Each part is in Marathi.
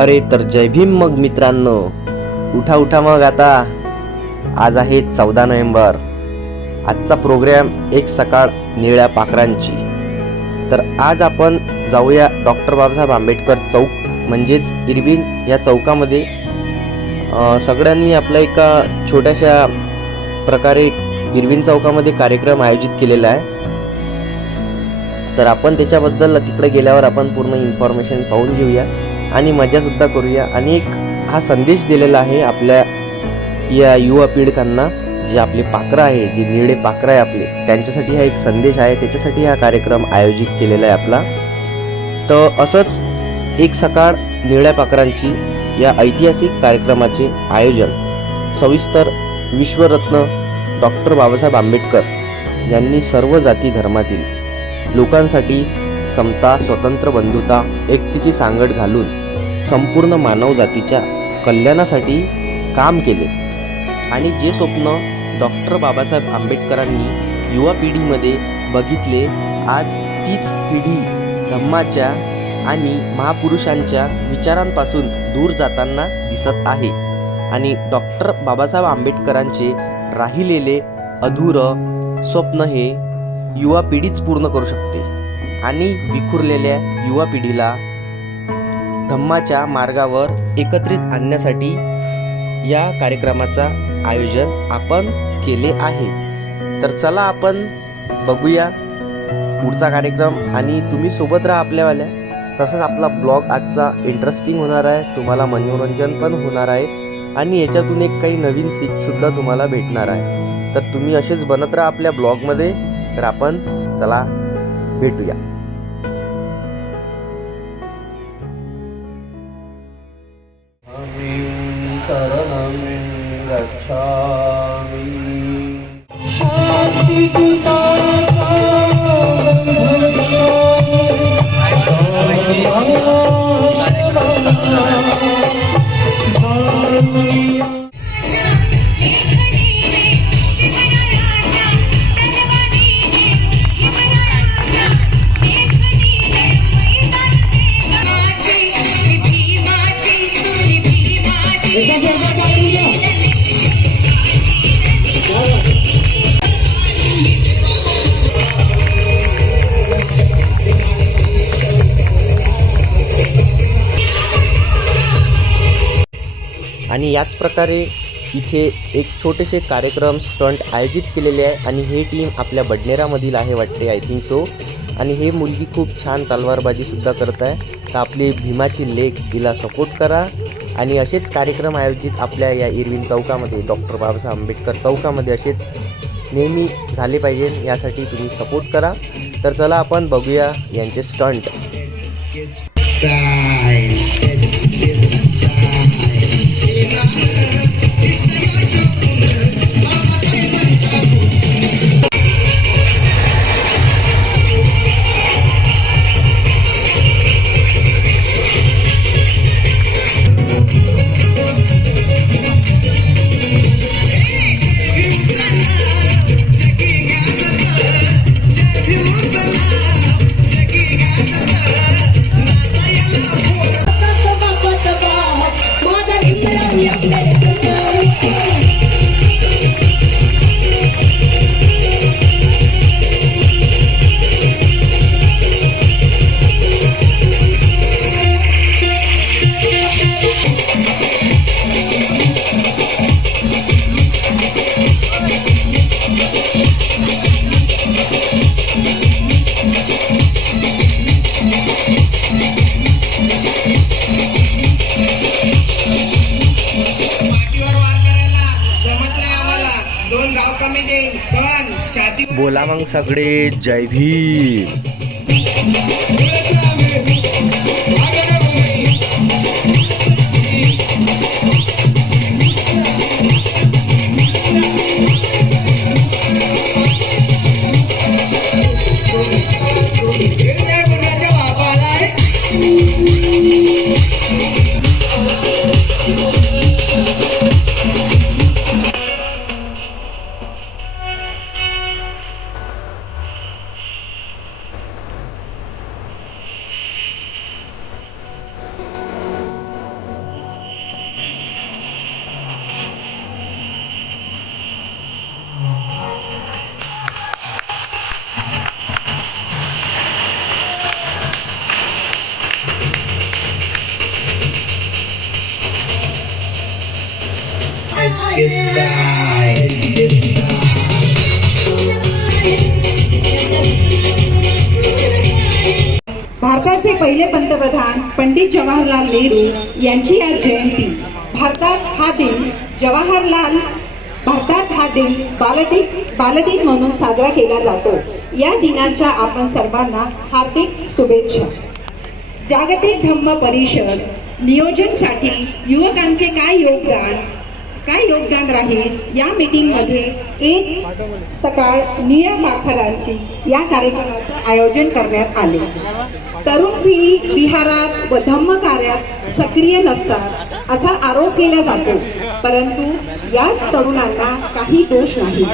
अरे तर जय भीम मग मित्रांनो, उठा उठा मग आता. आज आहे 14 नोव्हेंबर. आजचा प्रोग्राम एक सकाळ निळ्या पाखरांची. तर आज आपण जाऊया डॉक्टर बाबासाहेब आंबेडकर चौक म्हणजेच इरविन या चौकामध्ये. सगळ्यांनी आपल्या एका छोट्याशा प्रकारे इरविन चौकामध्ये कार्यक्रम आयोजित केलेला आहे. तर आपण त्याच्याबद्दल तिकडे गेल्यावर आपण पूर्ण इन्फॉर्मेशन पाहून घेऊया आणि मजासुद्धा करूया. आणि एक हा संदेश दिलेला आहे आपल्या या युवा पिढीकांना, जे आपले पाखरं आहे, जे निळे पाखरं आहे आपले, त्यांच्यासाठी हा एक संदेश आहे. त्याच्यासाठी हा कार्यक्रम आयोजित केलेला आहे आपला. तर असंच एक सकाळ निळ्या पाखरांची या ऐतिहासिक कार्यक्रमाचे आयोजन सविस्तर विश्वरत्न डॉक्टर बाबासाहेब आंबेडकर यांनी सर्व जाती धर्मातील लोकांसाठी समता, स्वतंत्र, बंधुता, एकतेची सांगड घालून संपूर्ण मानव जातीच्या कल्याणासाठी काम केले. आणि जे स्वप्न डॉक्टर बाबासाहेब आंबेडकरांनी युवा पिढीमध्ये बघितले, आज तीच पिढी धम्माच्या आणि महापुरुषांच्या विचारांपासून दूर जाताना दिसत आहे. आणि डॉक्टर बाबासाहेब आंबेडकरांचे राहिलेले अधुरं स्वप्न हे युवा पिढीच पूर्ण करू शकते. आणि विखुरलेल्या युवा पिढीला धम्माच्या मार्गावर एकत्रित आणण्यासाठी या कार्यक्रमाचा आयोजन आपण केले आहे. तर चला आपण बघूया पुढचा कार्यक्रम आणि तुम्ही सोबत राहा आपल्यावाल्या. तसंच आपला ब्लॉग आजचा इंटरेस्टिंग होणार आहे, तुम्हाला मनोरंजन पण होणार आहे आणि याच्यातून एक काही नवीन सीखसुद्धा तुम्हाला भेटणार आहे. तर तुम्ही असेच बनत राहा आपल्या ब्लॉगमध्ये. तर आपण चला भेटूया. शरणं गच्छामि. आणि याच प्रकारे इथे एक छोटेसे कार्यक्रम स्टंट आयोजित केलेले आहे. आणि हे टीम आपल्या बडनेरामधील आहे वाटते, आय थिंक सो. आणि हे मुलगी खूप छान तलवारबाजीसुद्धा करत आहे. तर आपली भीमाची लेक तिला सपोर्ट करा. आणि असेच कार्यक्रम आयोजित आपल्या या इरविन चौकामध्ये, डॉक्टर बाबासाहेब आंबेडकर चौकामध्ये असेच नेहमी झाले पाहिजे, यासाठी तुम्ही सपोर्ट करा. तर चला आपण बघूया यांचे स्टंट. बोला मग सगळे जय भीम. HK Style. भारताचे पहिले पंतप्रधान पंडित जवाहरलाल नेहरू यांची आज जयंती. भारतात हा दिन बालदिन म्हणून साजरा केला जातो. या दिनाच्या आपण सर्वांना हार्दिक शुभेच्छा. जागतिक धम्म परिषद नियोजनसाठी युवकांचे काय योगदान राहील या मीटिंग मध्ये एक सकाळ निळ्या पाखरांची या कार्यक्रमाचं आयोजन करण्यात आले. तरुण पिढी विहारात व धम्म कार्यात सक्रिय नसतात असा आरोप केला जातो, परंतु याच तरुणांना काही दोष नाही.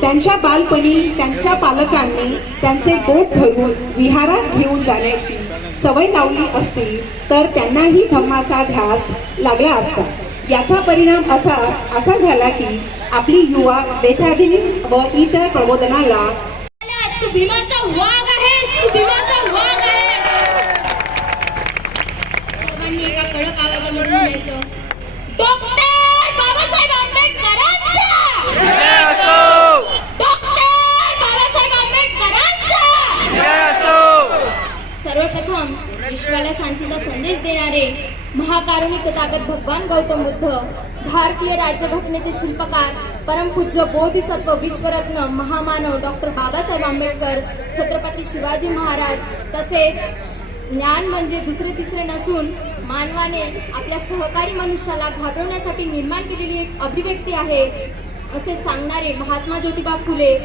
त्यांच्या बालपणी त्यांच्या पालकांनी त्यांचे बोट धरून विहारात घेऊन जाण्याची सवय लावली असती तर त्यांनाही धम्माचा ध्यास लागला असता. याचा परिणाम असा झाला की आपली युवा बेसाधीनी व इतर प्रबोधनाला तू भीमाचा वाघ आहेस, तू भीमाचा वाघ आहे. सर्वांनी एका कडक आवाजामध्ये म्हणायचं, डॉक्टर बाबासाहेब आंबेडकरांचा जय असो, डॉक्टर बाबासाहेब आंबेडकरांचा जय असो. सर्वप्रथम विश्वाला शांतीचा संदेश देणारे महाकारुणिक तथागत भगवान गौतम बुद्ध, भारतीय राज्यघटनेचे शिल्पकार परमपूज्य बोधिसत्व विश्वरत्न महामानव डॉक्टर बाबासाहेब आंबेडकर, छत्रपती शिवाजी महाराज, तसेच ज्ञान म्हणजे दुसरे तिसरे नसून मानवाने आपल्या सहकारी मनुष्याला घाबरवण्यासाठी निर्माण केलेली एक अभिव्यक्ती आहे असे सांगणारे महात्मा ज्योतिबा फुले,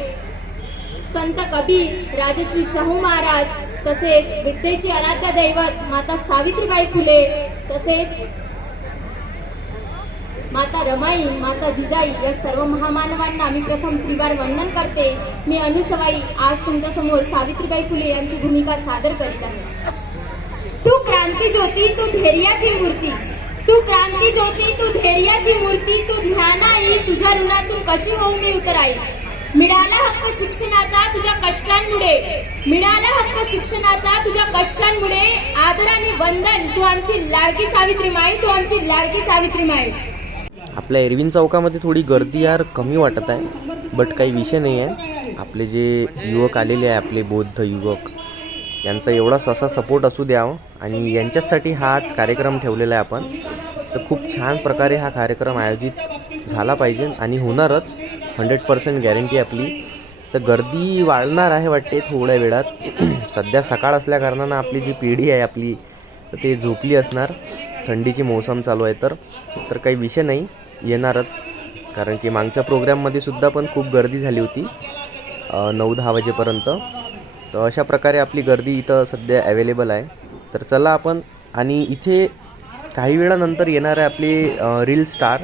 संत कबीर, राजश्री शाहू महाराज, तसेच विद्येची आराध्य दैवत माता सावित्रीबाई फुले, तसेच माता रमाई, माता जिजाई या सर्व महामानवांना मी प्रथम त्रिवार वंदन करते. मी अनुसवाई आज तुमच्या समोर सावित्रीबाई फुले यांची भूमिका सादर करीत आहे. तू क्रांती ज्योती, तू धैर्याची मूर्ती, तू क्रांती ज्योती, तू धैर्याची मूर्ती, तू ज्ञानाई, तुझ्या ऋणातून कशी होऊन मी उतराई. मिळाला हक्क शिक्षणाचा तुझ्या कष्टांमुळे, मिळाला हक्क शिक्षणाचा तुझ्या कष्टांमुळे, आदराने वंदन, तू आमची लाडकी सावित्री माई, तू आमची लाडकी सावित्री माई. आपल्या एरविन चौकामध्ये थोडी गर्दी यार कमी वाटत आहे, बट काही विषय नाही आहे. आपले जे युवक आलेले आहे, आपले बौद्ध युवक, यांचा एवढा ससा सपोर्ट असू द्यावं आणि यांच्यासाठी हा आज कार्यक्रम ठेवलेला आहे आपण. तर खूप छान प्रकारे हा कार्यक्रम आयोजित झाला पाहिजे आणि होणारच, 100% गॅरंटी आपली. तर गर्दी वाढणार आहे वाटते थोड्या वेळात. सध्या सकाळ असल्या कारणानं आपली जी पिढी आहे आपली ते झोपली असणार. थंडीची मोसम चालू आहे तर काही विषय नाही, येणारच. कारण की मागच्या प्रोग्राममध्ये सुद्धा पण खूप गर्दी झाली होती 9-10 वाजेपर्यंत. तर अशा प्रकारे आपली गर्दी इथं सध्या अवेलेबल आहे. तर चला आपण, आणि इथे काही वेळानंतर येणार आहे आपले रील स्टार,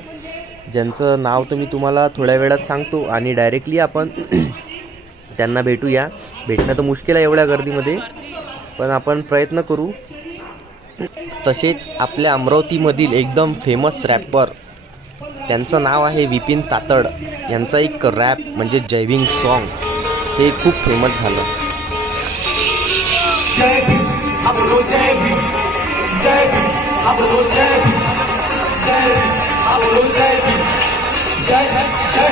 ज्यांचं नाव तर मी तुम्हाला थोड्या वेळात सांगतो आणि डायरेक्टली आपण त्यांना भेटूया. भेटणं तर मुश्किल आहे एवढ्या गर्दीमध्ये, पण आपण प्रयत्न करू. तसेच आपल्या अमरावतीमधील एकदम फेमस रॅपर, त्यांचं नाव आहे विपिन तातड. यांचा एक रॅप म्हणजे जयविंग सॉन्ग हे खूप फेमस झालं. जय भीम, अब लो जय भीम, जय भीम, अब लो जय भीम, जय भीम, अब लो जय भीम, जय जय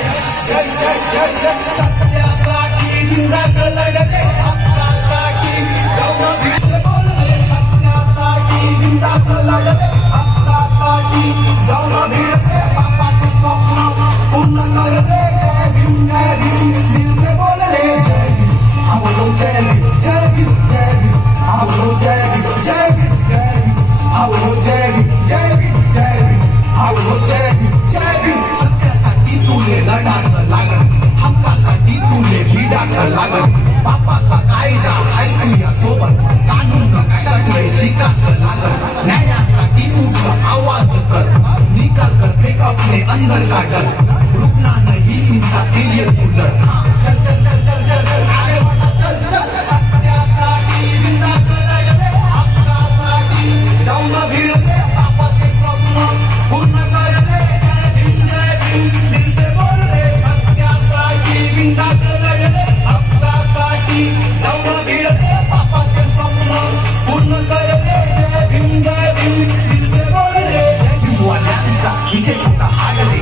जय जय जय जय. सत्यासाठी निंदाचं लढते, हक्कासाठी जाऊन भीम बोलले. सत्यासाठी निंदाचं लढते, हक्कासाठी जाऊन भीम. बापाचे स्वप्न पूर्ण करते. जय भीम, जय भीम, दिल से बोलले. जय भीम, अब लो जय भीम, जय भीम, जय भीम, अब लो जय भीम, जय भीम, जय भीम, अब लो जय भीम, जय भीम, जय भीम, अब लो जय भीम, जय भीम. सत्यासाठी तुले लढाचं लागण, हक्कासाठी तुले भिडाचं लागण. बापाचा कायदा आहे तुझ्या सोबत, कानून कायदा तुले शिकाचं लागण. न्यायासाठी उठ आवाज कर, निकाल कर फेक अपने अंदर का डर. रुकना नहीं इंसाफी लिए तू लड़. चल चल चल चल चल चल आगे बढ़ा, चल चल. सत्यासाठी बिंदाचं लढते, हक्कासाठी जाऊन भिडते. बापाचे स्वप्न पूर्ण करते. जय भीम, जय भीम, दिल से बोलले. सत्यासाठी बिंदाचं लढते, हक्कासाठी जाऊन भिडते. बापाचे स्वप्न पूर्ण करते. जय भीम, जय भीम, दिल से बोलले. जय भीम वाल्यांचा विषय कुठं हाडले,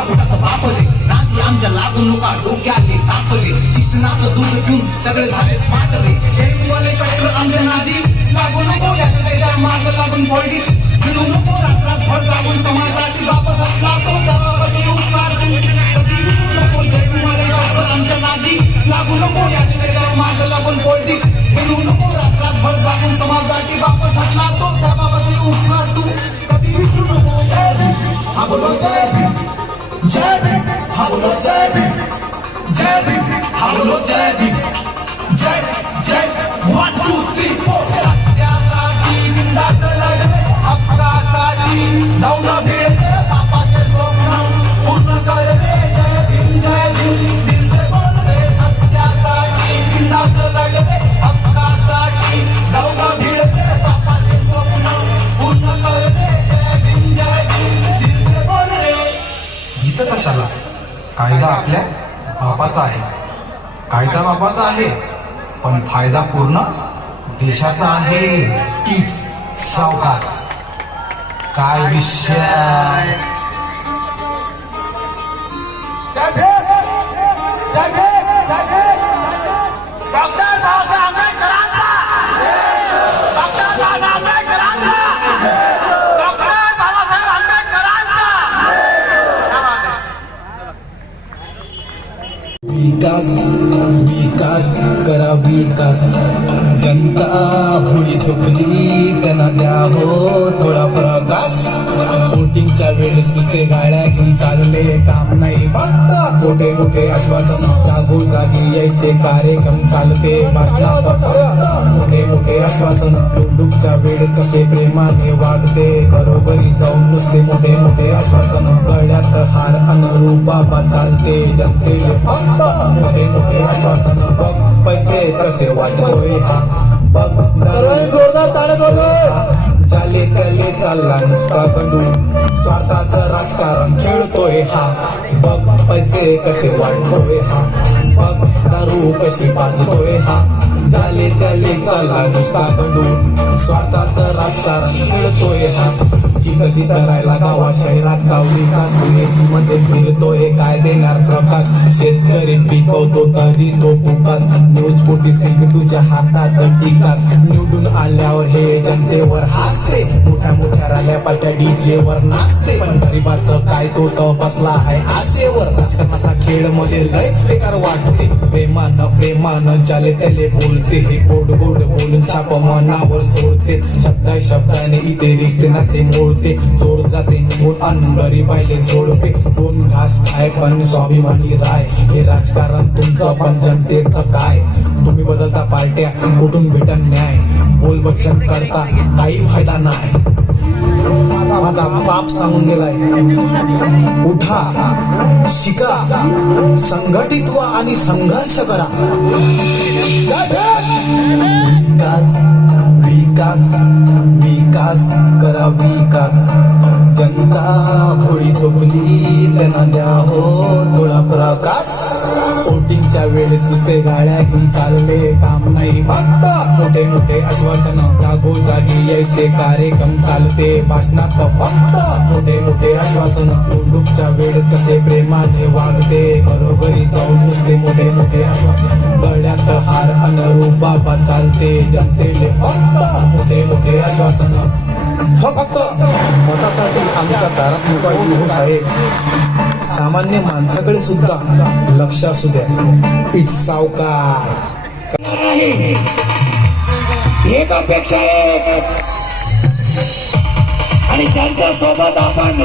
बुटात बाप रे नाती आमच्या लागू नका डोक्याले ताप रे शिक्षणाचं दूध घेऊन सगळे झाले स्मार्ट रे शेतवाले कष्ट आमच्या नादी लागू नको याच्या माग लागून पॉलिटिक्स मिळू नको रात्रात भर जागून समाजासाठी वापस असला तो दबावाचे उपकार तू कधी विसरू नको शेतवाले कष्ट आमच्या नादी लागू नको याच्या माग लागून पॉलिटिक्स मिळू नको रात्रात भर जागून समाजासाठी वापस असला तो दबावाचे उपकार तू कधी विसरू नको हा बोलो जय भीम जय भीम हा बोलो जय भीम जय भीम हा बोलो जय भीम जय जय 1 2 3 4 सत्यासाठी निंदाचं लढे हक्कासाठी जाऊन भेटे बापाचे स्वप्न पूर्ण करणे जय भीम दिल से बोल रे सत्यासाठी निंदाचं लढे हक्कासाठी जाऊन भेटे बापाचे स्वप्न पूर्ण करणे जय भीम दिल से बोल रे इथं कशाला कायदा आपल्या बापाचा आहे कायदा बापाचा आहे पण फायदा पूर्ण देशाचा आहे टिप्स सावकार काय विषय विकास विकास करा विकास जनता भोळी झोपली त्यांना द्या हो थोडा प्रकाश वोटिंगच्या वेळेस नुसते गाड्या घेऊन चालले काम नाही फक्त मोठे मोठे आश्वासन जागोजागी यायचे कार्यक्रम चालते भाषणात फक्त मोठे मोठे आश्वासन निवडणूकच्या वेळेस कसे प्रेमाने वागते घरोघरी जाऊन नुसते मोठे मोठे आश्वासन गळ्यात हार अनुरूपा चालते जनतेले फक्त मोठे मोठे आश्वासन बघ पैसे कसे वाटतोय हा बघ झाले कले चालला नुसता गडून स्वार्थाचं राजकारण खेळतोय हा बघ पैसे कसे वाटतोय हा बघ दारू कशी पाजतोय हा झाले त्याले चालला नुसता गडून स्वार्थाचं राजकारण खेळतोय हा चिकती करायला गावा शहरात चावली कास तू एसी मध्ये फिरतोय काय देणार प्रकाश शेतकरी पिकवतो तरी तो फुकास न्यूज पुरती सिंग तुझ्या हातात टिकास निवडून आल्यावर हे जनतेवर हसते मोठ्या मोठ्या राल्या पाट्या डीजे वर नाचते पण गरीबाचं काय तो तर बसला आहे आशेवर राजकारणाचा खेळ मध्ये लयच बेकार वाटते प्रेमानं चाले त्याले बोलते हे गोड गोड बोलून छाप मनावर सोडते शब्दाने इथे रिश्ते नाते मोडते चोर जाते निघून अन्न गरीबायले सोडते दोन घास खाय पण स्वाभिमानी राय हे राजकारण तुमचं पण जनतेचं काय तुम्ही बदलता पार्ट्या कुठून भेटन न्याय बोल वचन करता काही फायदा नाही माझा बाप सांगून गेलाय उठा शिका संघटित व्हा आणि संघर्ष करा विकास विकास विकास करा विकास जनता भोळी झोपली त्यांना द्या हो थोडा प्रकाश वोटिंगच्या वेळेस नुसते गाड्या घेऊन चालले काम नाही फक्त मोठे मोठे आश्वासन जागोजागी यायचे कार्यक्रम चालते भाषणात फक्त मोठे मोठे आश्वासन निवडणूकच्या वेळेस कसे प्रेमाने वागते घरोघरी जाऊन नुसते मोठे मोठे आश्वासन गळ्यात हार अनुरूपा चालते जनतेले फक्त मोठे मोठे आश्वासन फक्त मतासाठी आमच्या दारात उभा हो साहेब सामान्य माणसाकडे सुद्धा लक्ष असू द्या इट्स सावकार एक अपेक्षा आहे आणि त्यांच्या सोबत आपण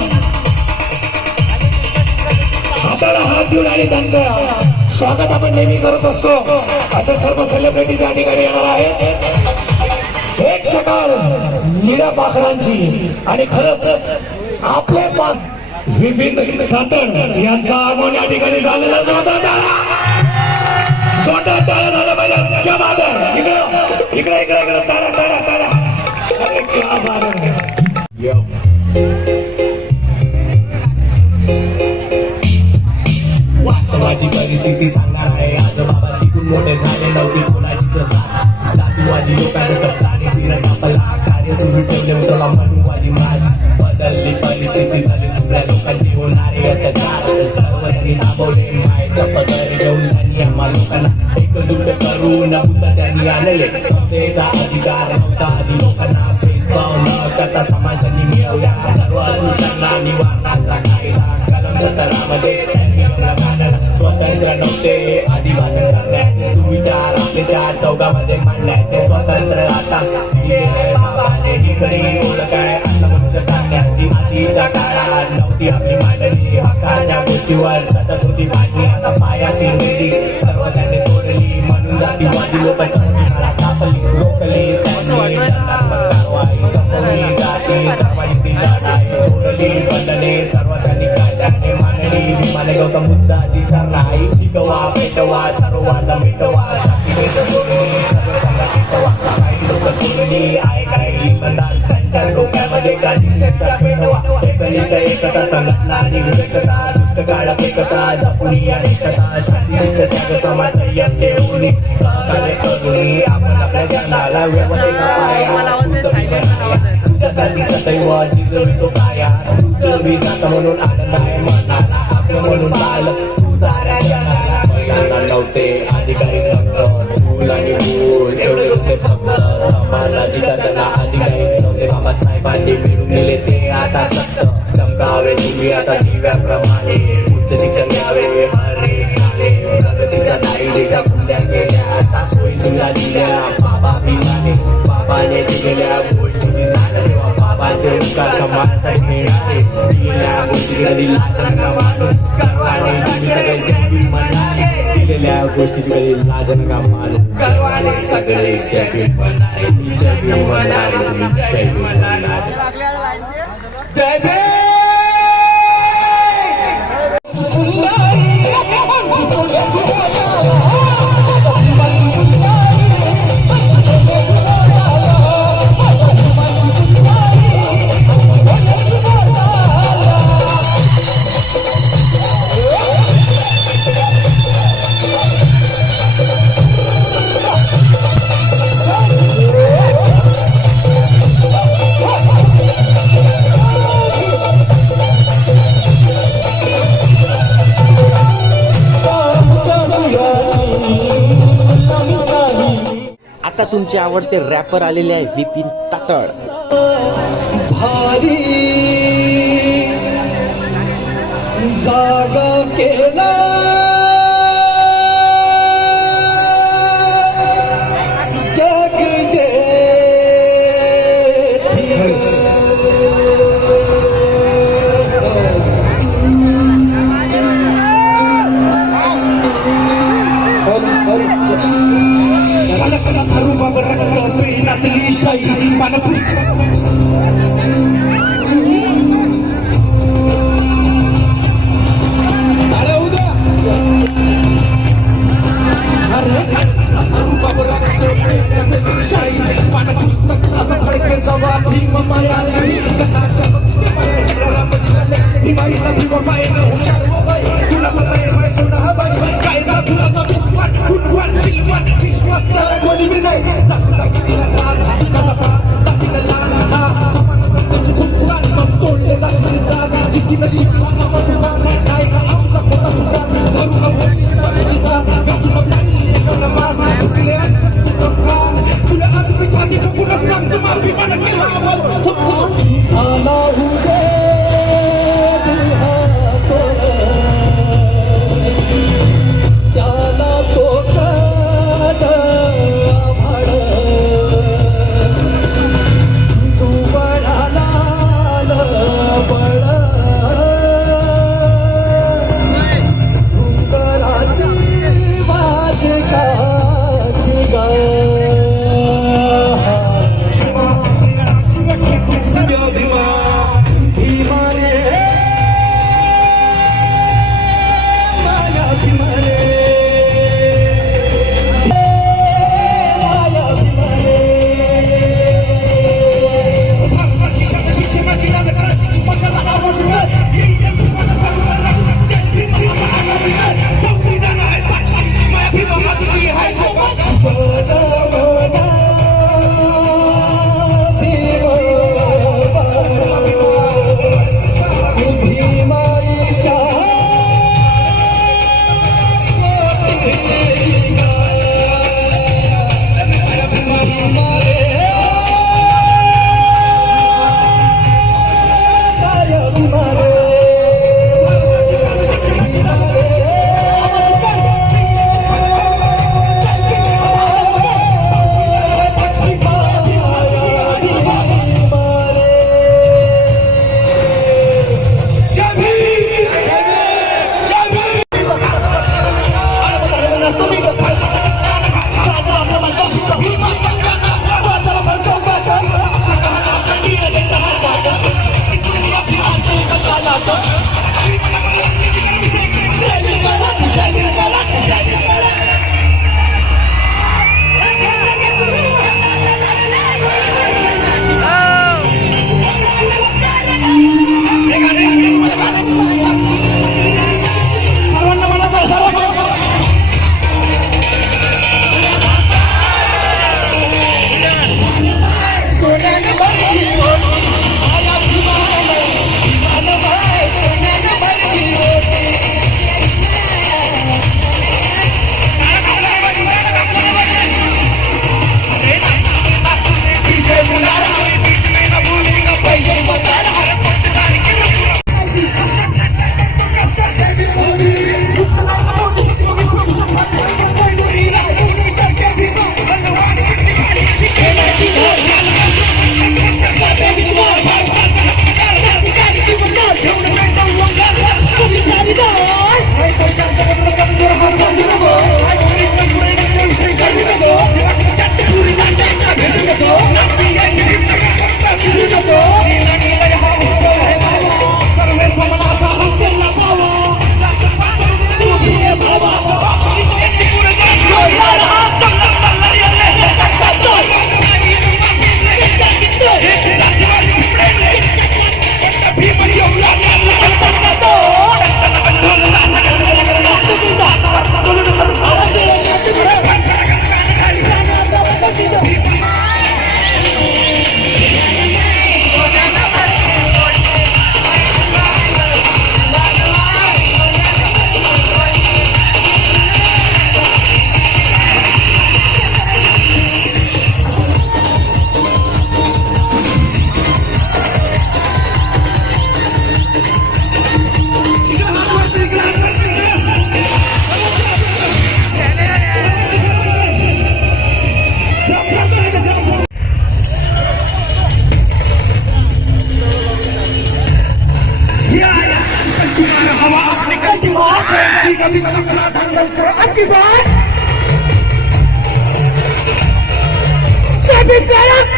हाताला हात देऊन आणि त्यांचं स्वागत आपण नेहमी करत असतो असे सर्व सेलिब्रिटीज या ठिकाणी येणार आहेत एक सकाळ निळ्या पाखरांची आणि खरंच आपले विपिन राठोड यांचा आगमन या ठिकाणी झालेला स्वतः टाळा झालं पाहिजे क्या बात आहे इकडे इकडे इकडे टाळा टाळा टाळा अरे क्या बात आहे वास्तवाची परिस्थिती सांगणार आहे आज बाबा शिकून मोठे झाले नव्हती कोणाची प्रसाद जातीवादी लोकांच्या शब्दाने सिरत आपला कार्य सुरू ठेवले चला मनुवादी माझ बदलली परिस्थिती झाली आपल्या लोकांची घडवणारे अत्याचार सर्वजणी थांबवले मायेचा पदर घेऊन त्यांनी आम्हा लोकांना एकजूट करून त्यांनी आणले सत्तेचा अधिकार नव्हता आधी लोकांना भेदभाव न करता समाजांनी मिळवल्या सर्व अनुषंगा निवारणाचा कायदा कलम 17 त्यांनी मांडला स्वतंत्र नव्हते आधी भाषण करण्याचे सुविचार आपले 4 चौकामध्ये मांडण्याचे स्वतंत्र आता दिले बाबाने ही खरी ओळख आहे आता मनुष्य करण्याची आधीच्या काळात नव्हती आपली मांडणी हक्काच्या गोष्टीवर सतत होती भांडणी आता पायातील मेली सर्व त्यांनी तोडली म्हणून जातीवादी लोक संविधानाला कापली रोखली त्यांनी कारवाई संपवली जाती कारवाईची लढाई तोडली बंधने सर्व त्यांनी कायद्याने मांडली विमाने गौतम बुद्धाची शरणाई शिकवा पेटवा सर्वांना मिटवा साथीने जोडली सर्व संघ शिकवा काही लोक जोडली आहे काही इमानदार त्यांच्या डोक्यामध्ये गांधीजींचा पेटवा एकलित एकता संघटना आणि विवेकता दुष्ट काळ एकता जपुनी अनेकता शांती त्याग समाज संयम ठेवून सहकार्य करून आपण आपल्या जनाला तुझ्यासाठी सदैव जिजवितो काया तुझं विधात म्हणून आनंद आहे मनाला आपलं म्हणून आलं तू साऱ्या जनाला महिलांना नव्हते अधिकारी संघ चूल आणि मूल एवढे होते फक्त समाजाची त्यांना अधिकारी नव्हते बाबासाहेबांनी मिळून दिले ते आता सत्य चमकावे तुम्ही आता दिव्याप्रमाणे उच्च शिक्षण घ्यावे हरे प्रगतीच्या दारी देशा खुल्या गेल्या आता सोयी सुविधा दिल्या बाबा बिनाने बाबाने दिलेल्या गोष्टीची जाण ठेवा बाबाचे उपकार समाजासाठी मिळाले दिलेल्या गोष्टी कधी लाज नका मानू गर्वाने तुम्ही सगळे जय भीम म्हणाले दिलेल्या गोष्टीची कधी लाज नका मानू गर्वाने सगळे जय भीम म्हणाले मी जय भीम म्हणाले तुम्ही जय भीम म्हणाले जय भीम आता तुमचे आवडते रॅपर आलेले आहे विपिन तातड. भारी जागा केला जग जे mana puस्तक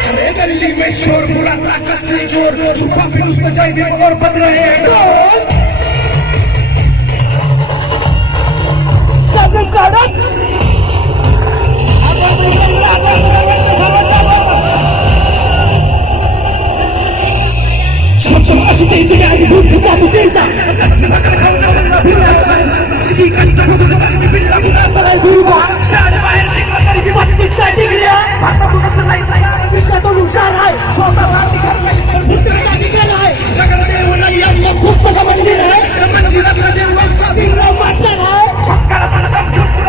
अरे गली में शोर बुरा ताकत से जोर छुपा फिर उसमें जय भीम और बज रहे हैं ढोल सब कडक अशी त्याची आणि बुद्धीचा बुद्धीचा बाहेर शिकला तरी मी बत्तीससाठी गेल्या भारतातून नाही विश्वातून हुशार आहे स्वतःचा अधिकार आहे दगडदेव यांचं पुस्तक मंदिर आहे मंदिरातला देवांचा बिंगराव मास्टर आहे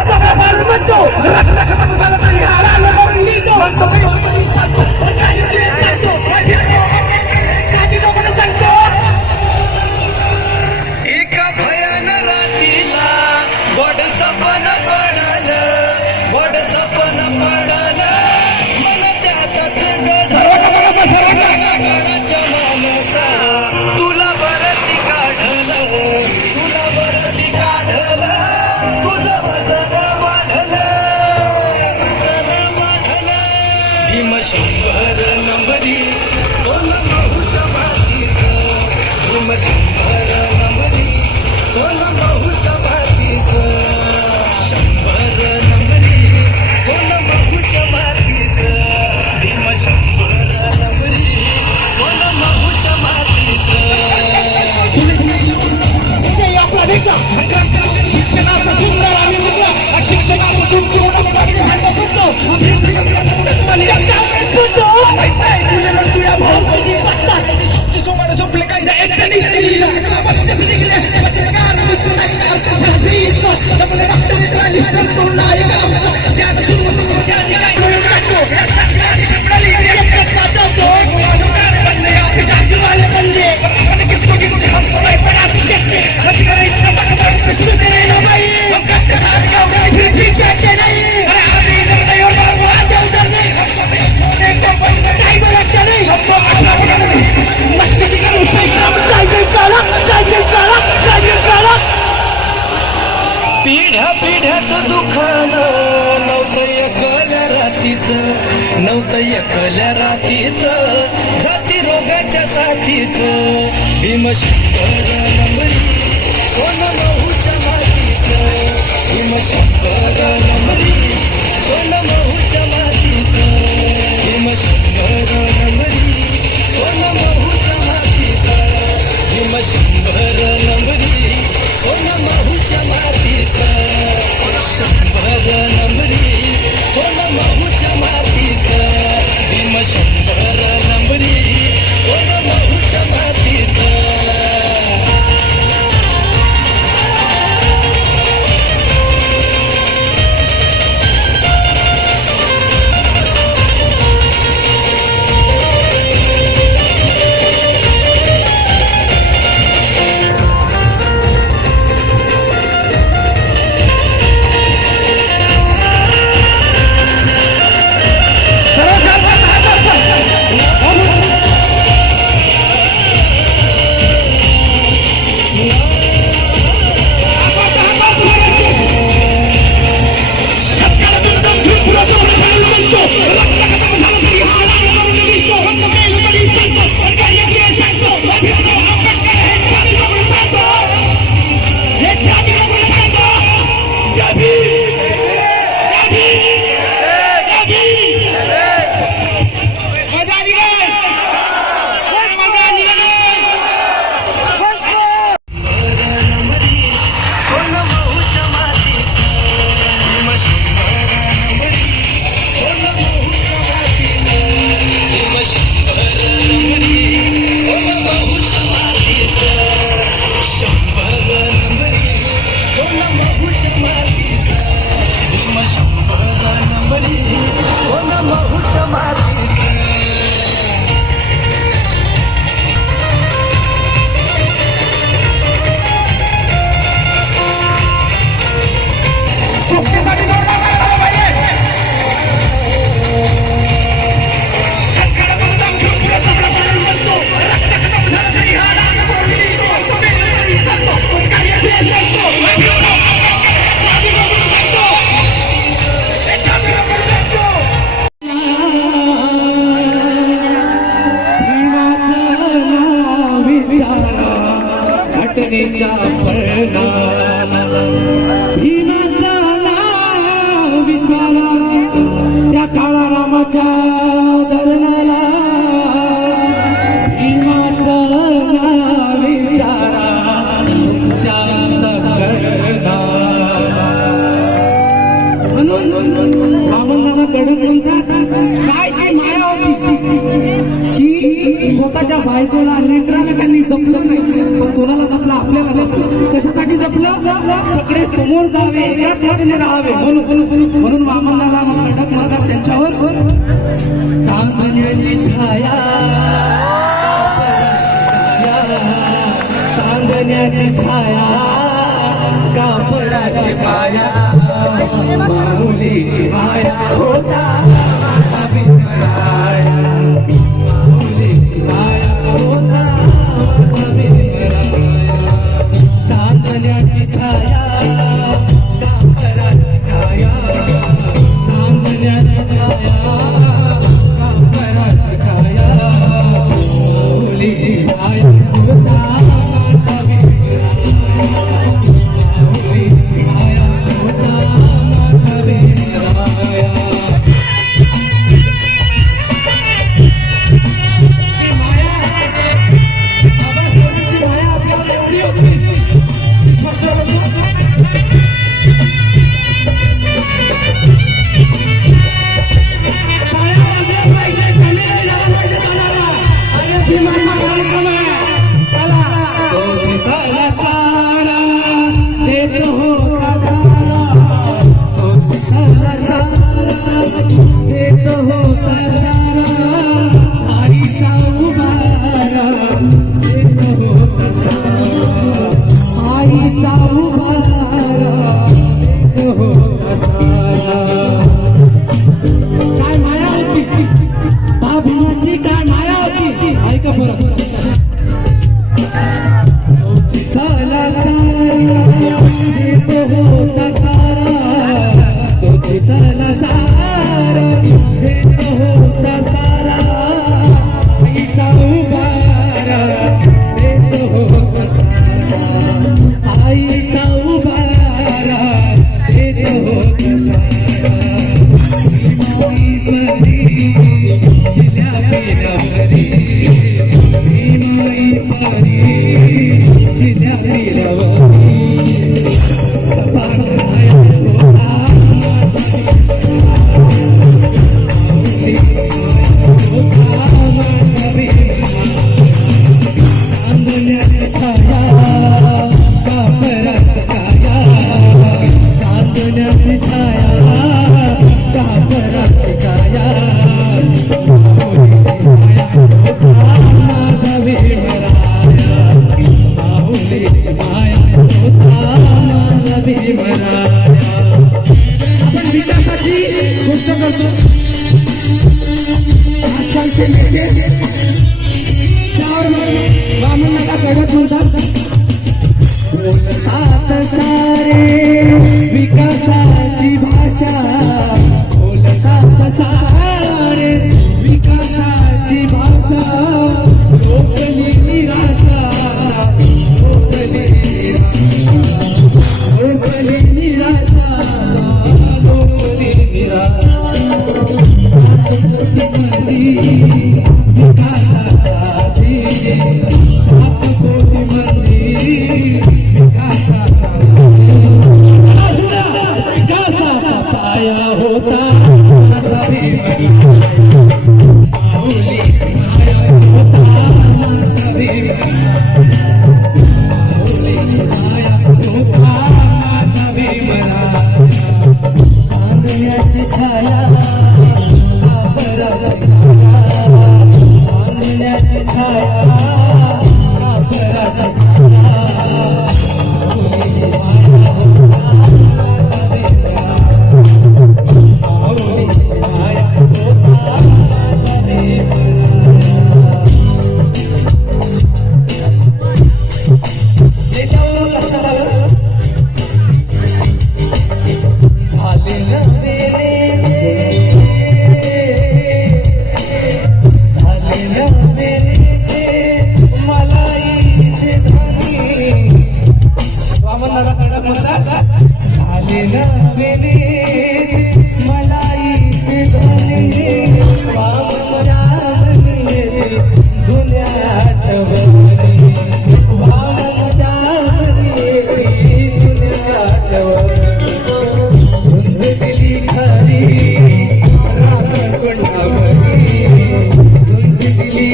सगळं बाहेर म्हणतो रक्त झालं तरी हाराला करून लिहितो सांगतो एका भयान रात्रीला गोड सपन पडलं गोड सपन पडलं मन त्यातच गडाच्या माणसा तुला बरती काढलं तुला बरती काढलं तुझं वजन वाढलं भीम शंभर नंबरी सोनं माहूच्या मातीचं भीम शंभर नंबरी सोनं माहूच्या मातीचं शंभर नंबरी सोनं माहूच्या मातीचं भीम शंभर नंबरी सोनं माहूच्या मातीचं शिक्षणाचा सुंदर आणि मुद्रा शिक्षणाचा झोपले काही पिढ्या पिढ्याचं दुखानं नव्हतं एकल्या रातीचं नव्हतं एकल्या रातीचं जाती रोगाच्या साथीचं भीम शंभर नंबरी सोनं महूच्या मातीचं भीम शंभर नंबरी सोनं महूच्या मातीचं भीम शंभर नंबरी सोनं महूच्या मातीचं भीम शंभर नंबरी सोनं महूच्या मातीचं शंभर नंबरी सोनं महूच्या मातीचं भीम शंभर नंबरी सोनं महूच्या मातीचं बायकोला लेकराला त्यांनी जपलं नाही, पण कोणाला जपलं? आपल्याला जपलं. कशासाठी जपलं? सगळे समोर जावे, एकाच वाटेने राहावे म्हणून वामनदादा खडक म्हणतात त्यांच्यावर, चांदण्याची छाया, चांदण्याची छाया, कापडाची पाया, माऊलीची माया होता माझा बिनराया, माऊलीची माया होता माझा बिनराया, चांदण्याची छाया, कापडाची छाया, चांदण्याची छाया, कापडाची छाया, माऊलीची माया होता माझा बिनराया, माऊलीची माया होता माझा बिनराया. विकासाची भाषा बोलतात सारे, विकासाची भाषा लोकली निराशा, लोकली निराशा, लोकली निराशा, विकासाचा ध्येय 7 कोटी मंदी, विकासाचा पाया होता माझा बिनराया, माऊलीची माया होता माझा बिनराया, माऊलीची माया होता माझा बिनराया, चांदण्याची छाया, कापडाची छाया, चांदण्याची छाया, कापडाची छाया, माऊलीची माया होता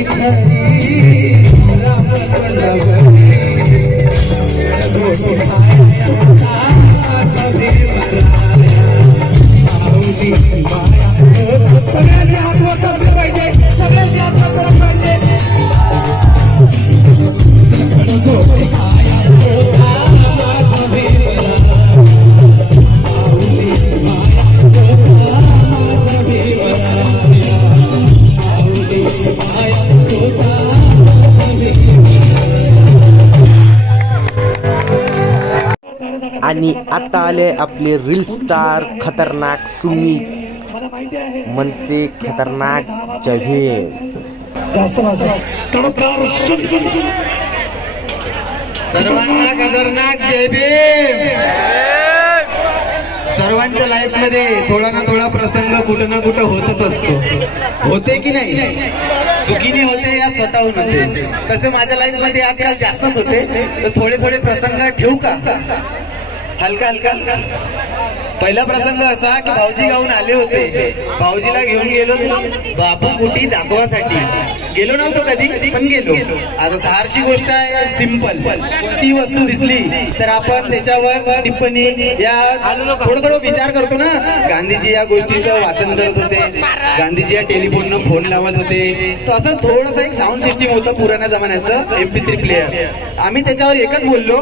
खरी सगळ्यांनी हात वर करले पाहिजे, सगळ्यांनी हात वर करले पाहिजे. आणि आता आले आपले रील स्टार खतरनाक सुमित, मला माहिती आहे म्हणते खतरनाक जय भीम. जास्त माझं तडकार सर्वांना खतरनाक जय भीम. सर्वांच्या लाईफ मध्ये थोडा ना थोडा प्रसंग कुठं ना कुठं होतच असतो. होते की नाही? चुकीने होते या स्वतःहून होते. तसं माझ्या लाईफ मध्ये आजकाल जास्तच होते. तर थोडे थोडे प्रसंग ठेवू का? हलका हलका. पहिला प्रसंग असा की भाऊजी गावून आले होते. भाऊजीला घेऊन गेलो बापू कुटी दाखवासाठी. गेलो नव्हतो कधी पण गेलो. आता सहारशी गोष्ट आहे, सिंपल. कोणती वस्तू दिसली तर आपण त्याच्यावर टिप्पणी या थोडं थोडं विचार करतो ना. गांधीजी या गोष्टीचं वाचन करत होते, गांधीजी या टेलिफोननं फोन लावत होते. तर असंच थोडंसं एक साऊंड सिस्टीम होतं पुराण्या जमान्याचं, MP3 प्लेअर. आम्ही त्याच्यावर एकच बोललो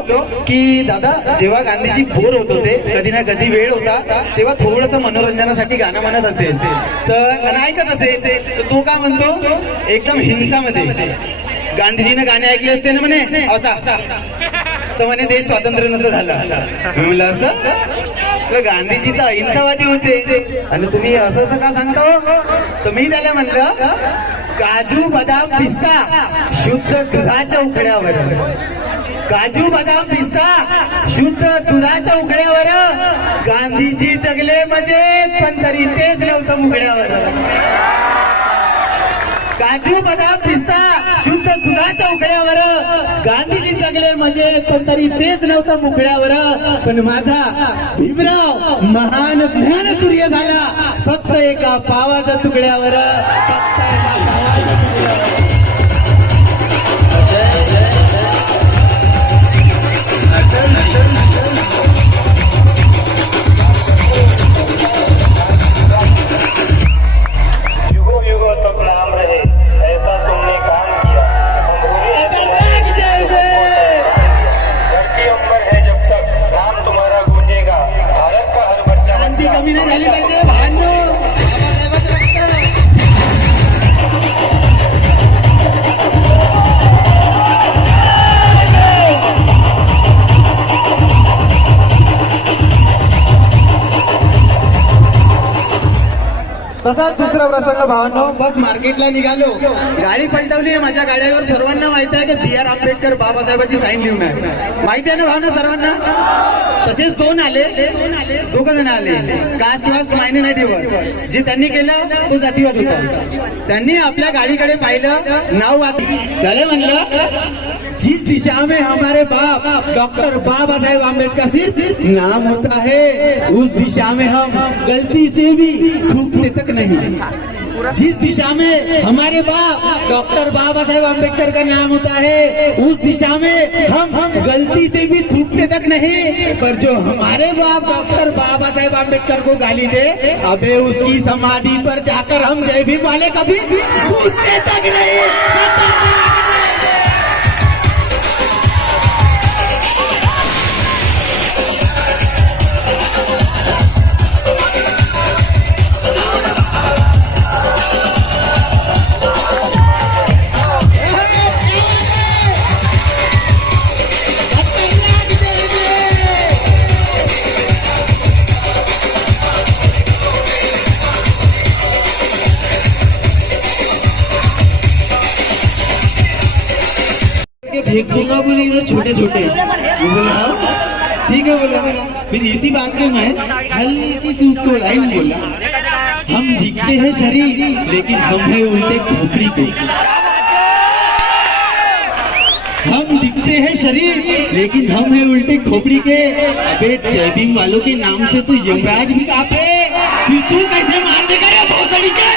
की दादा जेव्हा गांधीजी बोर होत होते, कधी ना कधी वेळ होता, तेव्हा थोडंसं मनोरंजनासाठी गाणं म्हणत असेल तर ऐकत असेल तर तो का म्हणतो एकदम हिंसामध्ये, गांधीजीनं गाणे ऐकले असते ना म्हणे असा, तर म्हणे देश स्वातंत्र्य नसं झाला. मी म्हणलं असं, गांधीजी तर अहिंसावादी होते आणि तुम्ही असं असं का सांगता? तर मी त्याला म्हणलं काजू बदाम पिस्ता शुद्ध दुधाच्या उकड्यावर, काजू बदाम पिस्ता शुद्ध दुधाच्या उकड्यावर. गांधीजी जगले मजेत पण तरी तेच नव्हतं मुकड्यावर. काजू बदाम पिस्ता शुद्ध दुधाच्या उकड्यावर, गांधीजी जगले मजेत पण तरी तेच नव्हतं मुकड्यावर. पण माझा भीमराव महान ज्ञान सूर्य झाला फक्त एका पावाच्या तुकड्यावर. कमी नाही झाली पाहिजे भांडण. तसाच दुसरा प्रसंग भावांनो, बस मार्केटला निघालो, गाडी पलटवली आहे. माझ्या गाड्यावर सर्वांना माहिती आहे की BR आंबेडकर बाबासाहेबांची साईन लिहून आहे. माहिती आहे ना भावना सर्वांना? तसेच दोन जण आले. कास्ट वास्ट मायने नाही ठेवत. जे त्यांनी केलं तो जातीवाद होता. त्यांनी आपल्या गाडीकडे पाहिलं, नाव वाचलं, त्याला म्हणलं जिस दिशा में हमारे बाप डॉक्टर बाबा साहेब आम्बेडकर सिर्फ नाम होता है, उस दिशा में हम गलती से भी थूकते तक नहीं. जिस दिशा में हमारे बाप डॉक्टर बाबा साहेब आम्बेडकर का नाम होता है, उस दिशा में हम गलती से भी थूकते तक नहीं. पर जो हमारे बाप डॉक्टर बाबा साहेब आम्बेडकर को गाली दे, अबे उसकी समाधि पर जाकर हम जय भीम वाले कभी थूकते तक नहीं. फेंक दूंगा बोले इधर छोटे छोटे. बोला हाँ ठीक है. बोला फिर इसी बात में मैं हल्की सी उसको लाइन बोला, हम दिखते हैं शरीफ लेकिन हम है उल्टे खोपड़ी के. हम दिखते हैं शरीफ लेकिन हम है उल्टे खोपड़ी के. अबे जय भीम वालों के नाम से तो यमराज भी कांपे, फिर तू कैसे मान देगा रे भोसड़ी के.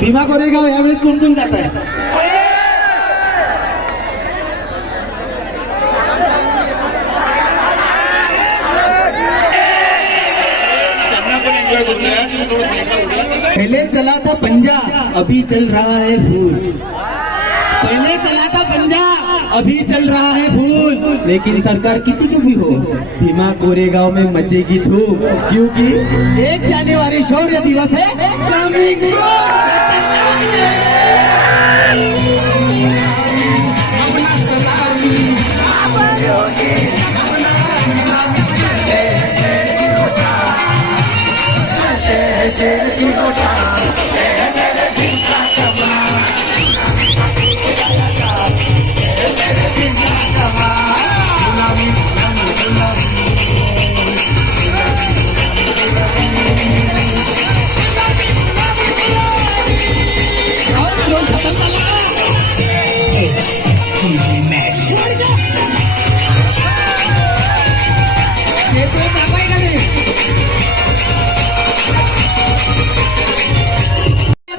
भीमा कोरेगाव यावेळेस कोण कोण जात आहे? पहले चला था पंजा अभी चल रहा है फूल, पहले चला था पंजा अभी चल रहा है फूल, लेकिन सरकार किसी की भी हो भीमा कोरेगांव में मचेगी धूम, क्योंकि 1 जनवरी शौर्य दिवस है कमिंग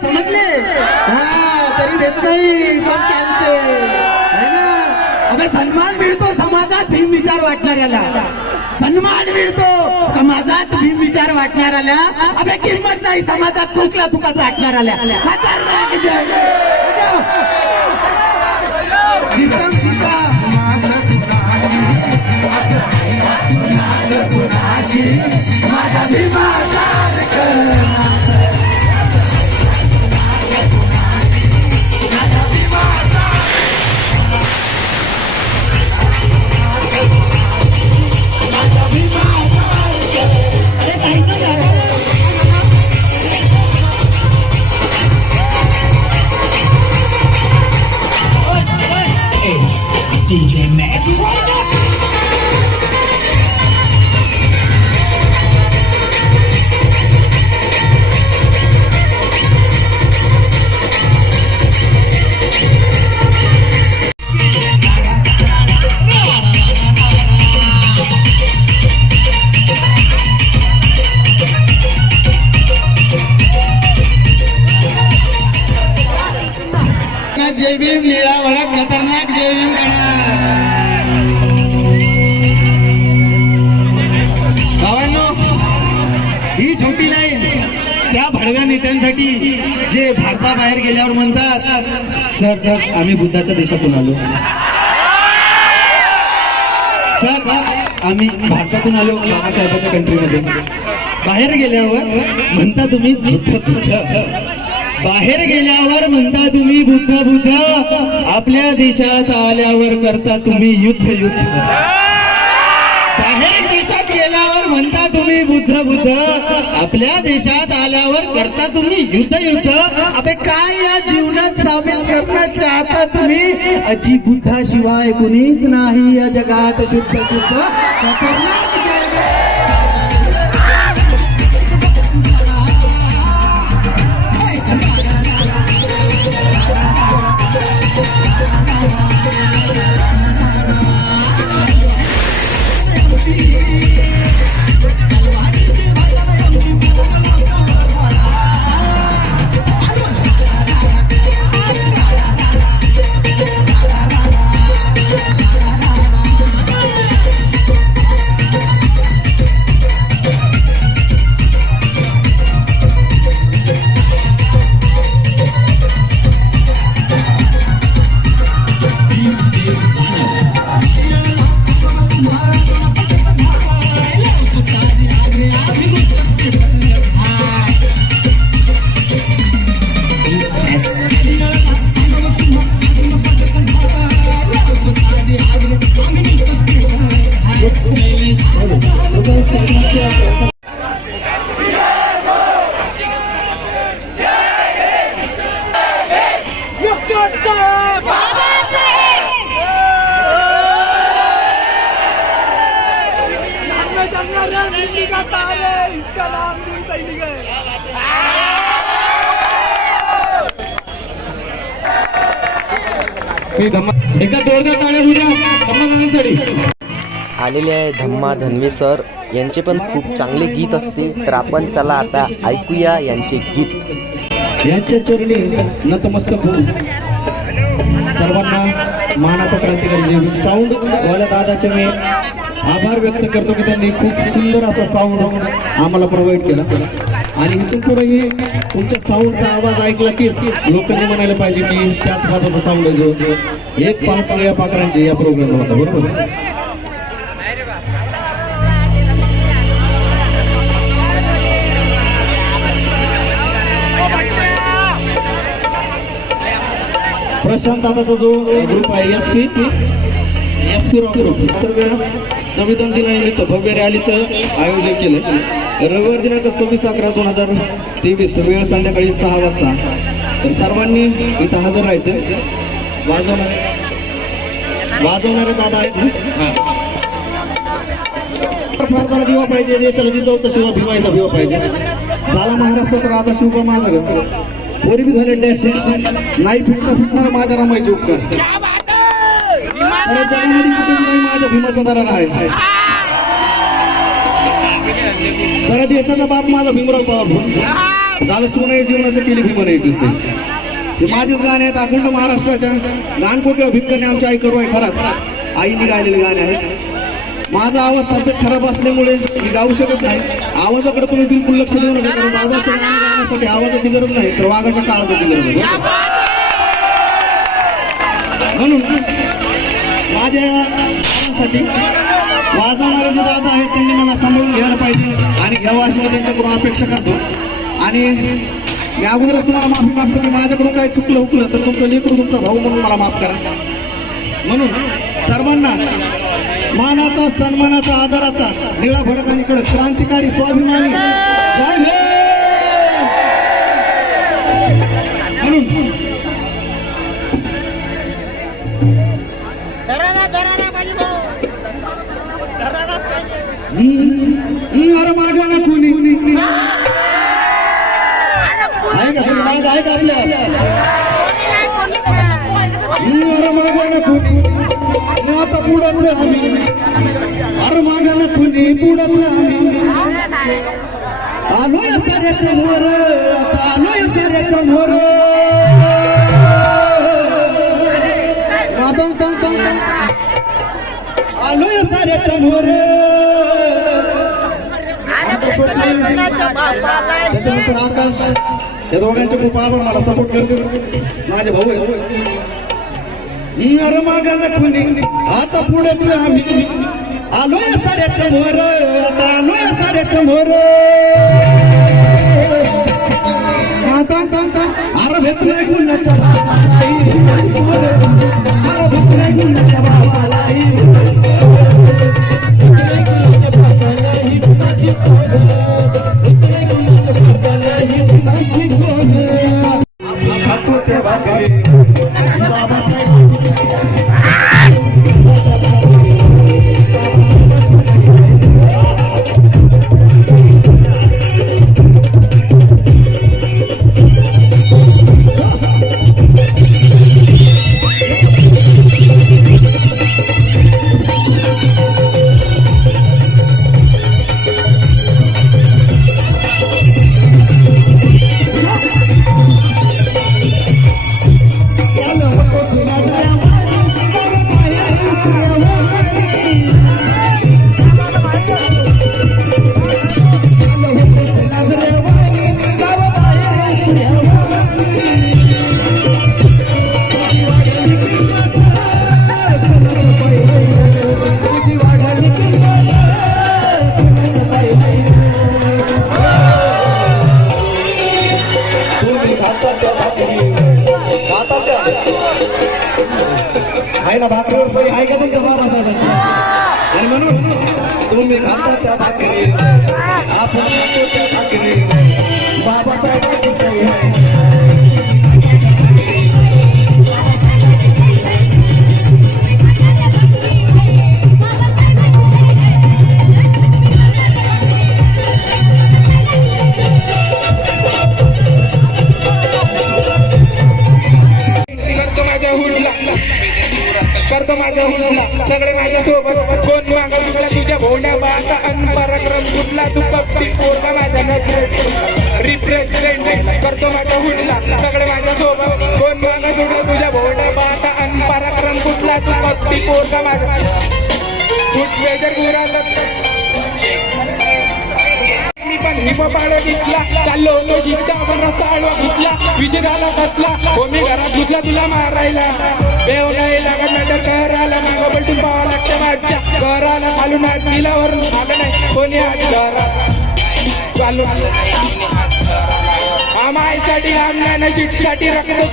समजले? तरी देत नाही, पण चालते है ना. अबे सन्मान मिळतो समाजात भीम विचार वाटणाऱ्याला, सन्मान मिळतो समाजात भीम विचार वाटणाऱ्याला. अबे किंमत नाही समाजात चुकला तुकाचा वाटणाऱ्याला. खतरनाक जग. सिस्टम माझा भीमा DJ Mac. जय भीम निळा भडक खतरनाक जय भीम भावांनो, ही छोटी लाईन त्या भडव्या नेत्यांसाठी जे भारताबाहेर गेल्यावर म्हणतात, सर आम्ही बुद्धाच्या देशातून आलो, सर आम्ही भारतातून आलो बाबासाहेबाच्या कंट्रीमध्ये. बाहेर गेल्यावर म्हणता तुम्ही बुद्ध, बाहेर गेल्यावर म्हणता तुम्ही बुद्ध बुद्ध, आपल्या देशात आल्यावर करता तुम्ही युद्ध युद्ध. बाहेर देशात गेल्यावर म्हणता तुम्ही बुद्ध बुद्ध, आपल्या देशात आल्यावर करता तुम्ही युद्ध युद्ध. अबे काय या जीवनात सामील करना चाहता तुम्ही? अजी बुद्धाशिवाय कुणीच नाही या जगात शुद्ध शुद्ध. इसका नाम भीम सैनिक है. एकदा जोरदार टाळ्या होऊ द्या धम्मासाठी. आलेले आहे धम्मा धन्वे सर, यांचे पण खूप चांगले गीत असते. तर आपण चला आता ऐकूया यांचे गीत. यांच्या चरणी नतमस्तक होऊन सर्वांना मानाचा क्रांतिकारी जय साऊंड वाल्या दादाचे मी आभार व्यक्त करतो की त्यांनी खूप सुंदर असा साऊंड आम्हाला प्रोव्हाइड केला. आणि इथून पुढेही तुमच्या साऊंडचा आवाज ऐकला कीच लोकांनी म्हणायला पाहिजे की त्याच भागाचा साऊंड आहे जो एक पाठ या पाखरांचे या प्रोग्राम होता. बरोबर. प्रशांत दादाचा जो ग्रुप आहे एसपी रॉक ग्रुप तर संविधान दिनानिमित्त भव्य रॅलीचं आयोजन केलं. रविवार दिनांक 26/11/2023 वेळ संध्याकाळी 6 वाजता. तर सर्वांनी इथं हजर राहायचं. वाजवणारे दादा आहेत ना. भारताला दिवा पाहिजे, देशाला जिजाऊचा शिवा भीमाईचा भिवा पाहिजे. झाला महाराष्ट्राचा राजा शिवबा माझा पोरी बी झाले डॅश नाही फिरणार माझ्या रमायचे उपकार. अरे जगामध्ये कुठे नाही माझ्या भीमाचा दरारा आहे. साऱ्या देशाचा बाप माझा भीमराव पवार झालं सोने जीवनाचं केली भीम नाही दिसते. हे माझेच गाणे आहेत. अखंड महाराष्ट्राच्या गानकोकिळा भीमकरने आमच्या आई कडू आहे खरात आईने गायलेले गाणे आहेत. माझा आवाज तब्येत खराब असल्यामुळे मी गाऊ शकत नाही. आवाजाकडे तुम्ही बिलकुल लक्ष देऊ नका कारण बाबाचं गाणं गाण्यासाठी आवाजाची गरज नाही तर वाघाच्या काळजाची गरज आहे. म्हणून माझ्या गाण्यासाठी वाजवणारे जे दादा आहेत त्यांनी मला सांभाळून घ्यायला पाहिजे आणि घ्यावं अशी मी त्यांच्याकडून अपेक्षा करतो. आणि मी अगोदरच तुम्हाला माफी मागतो की माझ्याकडून काही चुकलं हुकलं तर तुमचं लेकरू तुमचा भाऊ म्हणून मला माफ करा. म्हणून सर्वांना मानाचा सन्मानाचा आदराचा निळा भडक आणि कडक क्रांतिकारी स्वाभिमानी जय भीम. म्हणून अरे मागा ना कोणी आहे का माग आहे का आपल्या अरे मागा ना कोणी आता पुढंच आम्ही अरे मागा ना कोणी पुढंच आम्ही आलोय साऱ्याच्या मोर आता आलोय साऱ्याच्या मोर आलोय साऱ्याच्या मोर. त्याच्यानंतर आकाश या दोघांचे खूप आभार मला सपोर्ट करते माझे भाऊ आहे. अरे मागा ना कोणी आता पुढेच आम्ही आलोय साऱ्याच्या मोर आता आलोय साऱ्याच्या मोर. अरे भेट नाही गुन्ह्याच्या अरे भेट नाही गुन्ह्याच्या बाबाला खायला भाकरीवर सोयी आहे का तुमच्या बाबासाहेबांची. आणि म्हणून तुम्ही खाता त्या भाकरी आपण खातो त्या भाकरी बाबासाहेबांची सोयी आहे. करतो माझ्या माझा हुसला सगळे माझ्या सोबत कोण मागा तुला तुझ्या भोंड्या बाता अन पराक्रम कुठला तू पक्षी पोरगा माझ्या नजरेत रिप्रेझेंट करतो माझा हुडला सगळे माझ्या सोबत कोण मागा तुझ्या भोंड्या बाता अन पराक्रम कुठला तू पक्षी पोरगा माझा मेजर मी पण हिमपाड दिसला चाललो होतो जिंका पण रस्ता आडवा घुसला विजय झाला कसला हो मी घरात घुसला तुला मारायला बेव नाही लागत मॅटर कर आला मागं पलटून पाहावं लागतं माझ्या घर आला खालून हात दिला वरून आलं नाही कोणी हात घरात चालू आमाईसाठी आमना शीटसाठी रखतो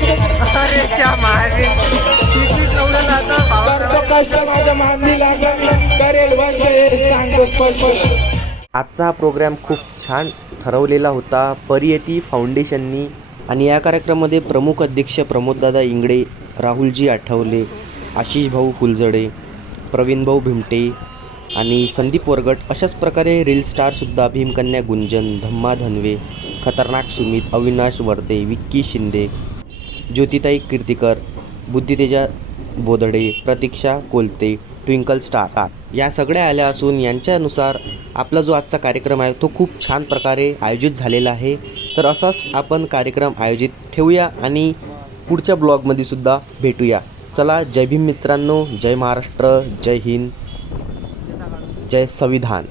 करतो कष्ट माझ्या मानली लागत करेल वर्ष सांगतो स्पष्ट. आजचा हा प्रोग्राम खूप छान ठरवलेला होता परियती फाउंडेशननी आणि या कार्यक्रमामध्ये प्रमुख अध्यक्ष प्रमोददादा इंगडे, राहुलजी आठवले, आशिष भाऊ फुलझडे, प्रवीण भाऊ भिमटे आणि संदीप वरगट अशाच प्रकारे रील स्टारसुद्धा भीमकन्या गुंजन, धम्मा धनवे, खतरनाक सुमित, अविनाश वर्दे, विक्की शिंदे, ज्योतिताई कीर्तिकर, बुद्धितेजा बोदडे, प्रतीक्षा कोलते, ट्विंकल स्टार या सगळ्या आल्या असून यांच्यानुसार आपला जो आजचा कार्यक्रम आहे तो खूप छान प्रकारे आयोजित झालेला आहे. तर असाच आपण कार्यक्रम आयोजित ठेवूया आणि पुढच्या ब्लॉगमध्ये सुद्धा भेटूया. चला, जय भीम मित्रांनो, जय महाराष्ट्र, जय हिंद, जय संविधान.